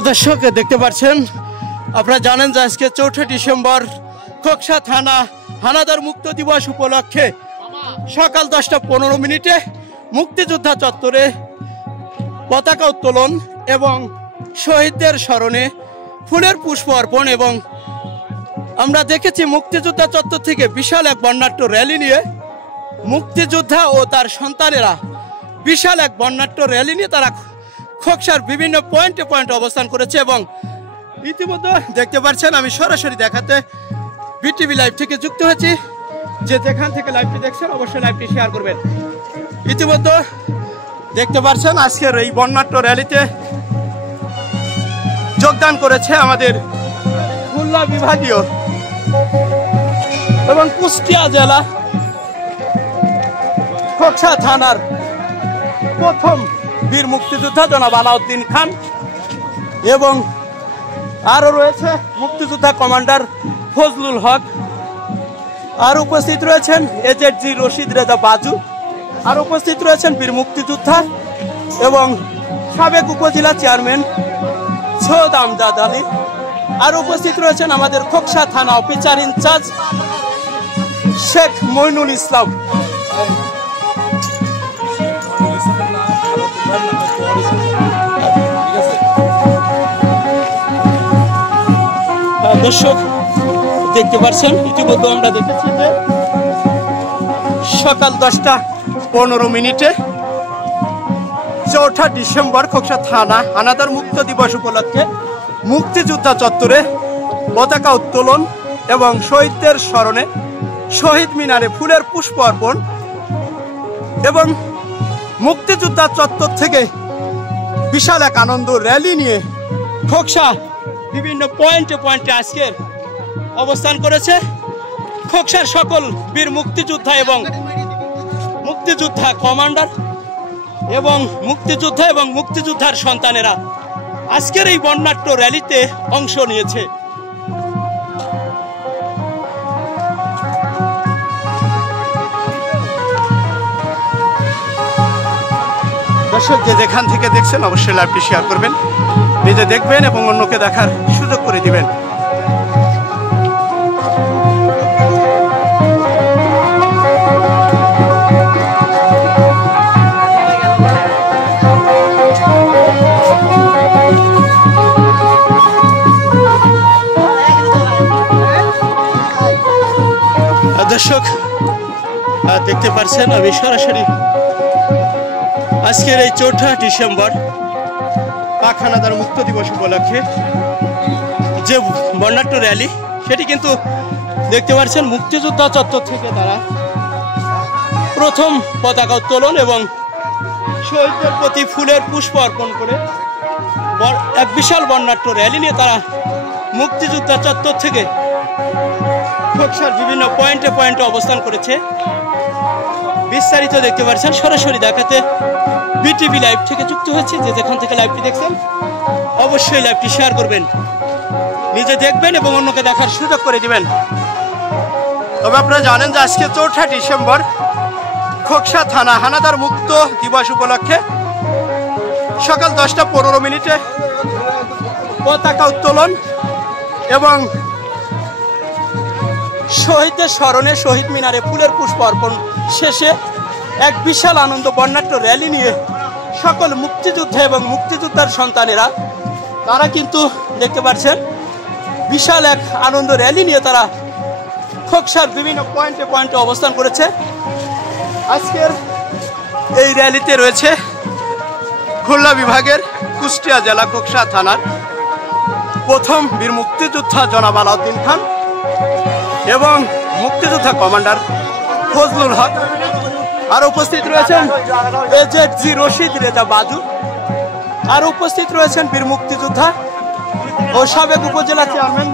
প্রিয় দর্শক দেখতে পাচ্ছেন, আপনারা জানেন যে আজকে 4 ডিসেম্বর খোকসা থানা হানাদার মুক্ত দিবস উপলক্ষে সকাল 10:15 মুক্তিযোদ্ধা চত্বরে পতাকা উত্তোলন এবং শহীদদের স্মরণে ফুলের পুষ্প অর্পণ। এবং আমরা দেখেছি মুক্তিযোদ্ধা চত্বর থেকে বিশাল এক বর্ণাঢ্য র্যালি নিয়ে মুক্তিযোদ্ধা ও তার সন্তানেরা বিশাল এক বর্ণাঢ্য র্যালি নিয়ে তারা খোকসার বিভিন্ন পয়েন্টে অবস্থান করেছে। এবং ইতিমধ্যে দেখতে পাচ্ছেন, আমি সরাসরি দেখাতে বিটিভি লাইভ থেকে যুক্ত হয়েছি। যেখান থেকে লাইভটি দেখছেন অবশ্যই লাইভটি শেয়ার করবেন। ইতিমধ্যে দেখতে পাচ্ছেন আজকের এই বর্ণাঢ্য র্যালিতে যোগদান করেছে আমাদের খুলনা বিভাগীয় এবং কুষ্টিয়া জেলা খোকসা থানার প্রথম বীর মুক্তিযোদ্ধা জনাব আলাউদ্দিন খান এবং আরো রয়েছে মুক্তিযোদ্ধা কমান্ডার ফজলুল হক, আর উপস্থিত রয়েছেন এজেডজি রশিদ রেজা বাজু, আর উপস্থিত রয়েছেন বীর মুক্তিযোদ্ধা এবং সাবেক উপজেলা চেয়ারম্যান সৈয়দ আমজাদ আলী, আর উপস্থিত রয়েছেন আমাদের খোকসা থানা অফিসার ইনচার্জ শেখ মইনুল ইসলাম। দর্শক দেখতে পাচ্ছেন, ইতিমধ্যে আমরা দেখেছি যে সকাল 10:15 4 ডিসেম্বর খোকসা থানা হানাদার মুক্ত দিবস উপলক্ষে মুক্তিযোদ্ধা চত্বরে পতাকা উত্তোলন এবং শহীদদের স্মরণে শহীদ মিনারে ফুলের পুষ্প অর্পণ এবং মুক্তিযোদ্ধা চত্বর থেকে বিশাল এক আনন্দ র্যালি নিয়ে খোকসা বিভিন্ন পয়েন্টে আজকের অবস্থান করেছে খোকসার সকল বীর মুক্তিযোদ্ধা এবং মুক্তিযোদ্ধা কমান্ডার এবং মুক্তিযোদ্ধার সন্তানেরা আজকের এই বর্ণাঢ্য র্যালিতে অংশ নিয়েছে। দর্শক যেখান থেকে দেখছেন অবশ্যই লাইভটি শেয়ার করবেন, নিজে দেখবেন এবং অন্যকে দেখার সুযোগ করে দিবেন। দর্শক দেখতে পাচ্ছেন, আমি সরাসরি আজকের এই 4 ডিসেম্বর পাক হানাদার মুক্ত দিবস উপলক্ষে যে বর্ণাঢ্য র্যালি, সেটি কিন্তু দেখতে পাচ্ছেন মুক্তিযোদ্ধা চত্বর থেকে তারা প্রথম পতাকা উত্তোলন এবং শহীদদের প্রতি ফুলের পুষ্প অর্পণ করে এক বিশাল বর্ণাঢ্য র্যালি নিয়ে তারা মুক্তিযোদ্ধা চত্বর থেকে খোকসার বিভিন্ন পয়েন্টে অবস্থান করেছে। বিস্তারিত দেখতে পাচ্ছেন, সরাসরি দেখাতে বিটিভি লাইভ থেকে যুক্ত হয়েছে। যেখান থেকে লাইভটি দেখছেন অবশ্যই লাইভটি শেয়ার করবেন, নিজে দেখবেন এবং অন্যকে দেখার সুযোগ করে দিবেন। তবে আপনারা জানেন যে আজকে 4 ডিসেম্বর খোকসা থানা হানাদার মুক্ত দিবস উপলক্ষে সকাল 10:15 পতাকা উত্তোলন এবং শহীদদের স্মরণে শহীদ মিনারে ফুলের পুষ্প অর্পণ শেষে এক বিশাল আনন্দ বর্ণাঢ্য র্যালি নিয়ে সকল মুক্তিযোদ্ধা এবং মুক্তিযোদ্ধার সন্তানেরা তারা কিন্তু দেখতে পাচ্ছেন বিশাল এক আনন্দ র্যালি নিয়ে তারা খোকসার বিভিন্ন পয়েন্টে অবস্থান করেছে। আজকের এই র্যালিতে রয়েছে খুলনা বিভাগের কুষ্টিয়া জেলা খোকসা থানার প্রথম বীর মুক্তিযোদ্ধা জনাব আলাউদ্দিন খান এবং মুক্তিযোদ্ধা কমান্ডার ফজলুল হক, আর উপস্থিত রয়েছেন এজেডজি রশিদ রেজা বাজু, আর উপস্থিত রয়েছেন বীর মুক্তিযোদ্ধা ও সাবেক উপজেলা চেয়ারম্যান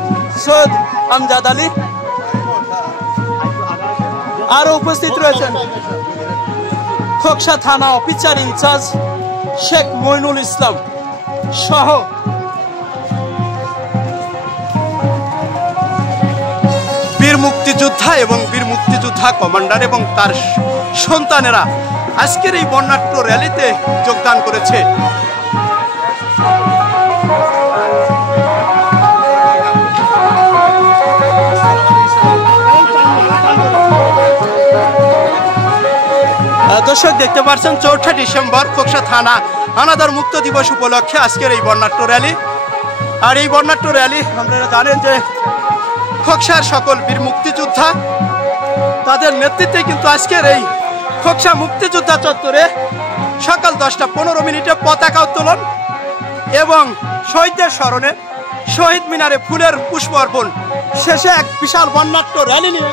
সৈয়দ আমজাদ আলী, আরো উপস্থিত রয়েছেন খোকসা থানা অফিসার ইনচার্জ শেখ মইনুল ইসলাম সহ বীর মুক্তিযোদ্ধা এবং বীর মুক্তিযোদ্ধা কমান্ডার এবং তার সন্তানেরা আজকের এই বর্ণাঢ্য র্যালিতে যোগদান করেছে। দর্শক দেখতে পাচ্ছেন 4ঠা ডিসেম্বর খোকসা থানা হানাদার মুক্ত দিবস উপলক্ষে আজকের এই বর্ণাঢ্য র্যালি। আর এই বর্ণাঢ্য র্যালি আপনারা জানেন যে খোকসার সকল বীর মুক্তিযোদ্ধা তাদের নেতৃত্বে কিন্তু আজকের এই খোকসা মুক্তিযোদ্ধা চত্বরে সকাল 10:15 পতাকা উত্তোলন এবং শহীদদের স্মরণে শহীদ মিনারে ফুলের পুষ্প অর্পণ শেষে এক বিশাল বর্ণাঢ্য র্যালি নিয়ে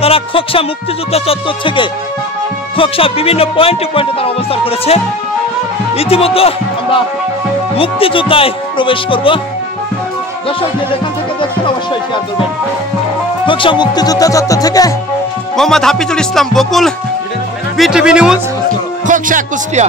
তারা খোকসা মুক্তিযোদ্ধা চত্বর থেকে খোকসা বিভিন্ন পয়েন্টে তারা অবস্থান করেছে। ইতিমধ্যে আমরা মুক্তিযোদ্ধায় প্রবেশ করব। দর্শক যেখান থেকে দেখছেন অবশ্যই শেয়ার করবেন। খোকসা মুক্তিযোদ্ধা চত্বর থেকে মোহাম্মদ হাফিজুল ইসলাম বকুল, বিটিভি নিউজ, খোকসা, কুষ্টিয়া।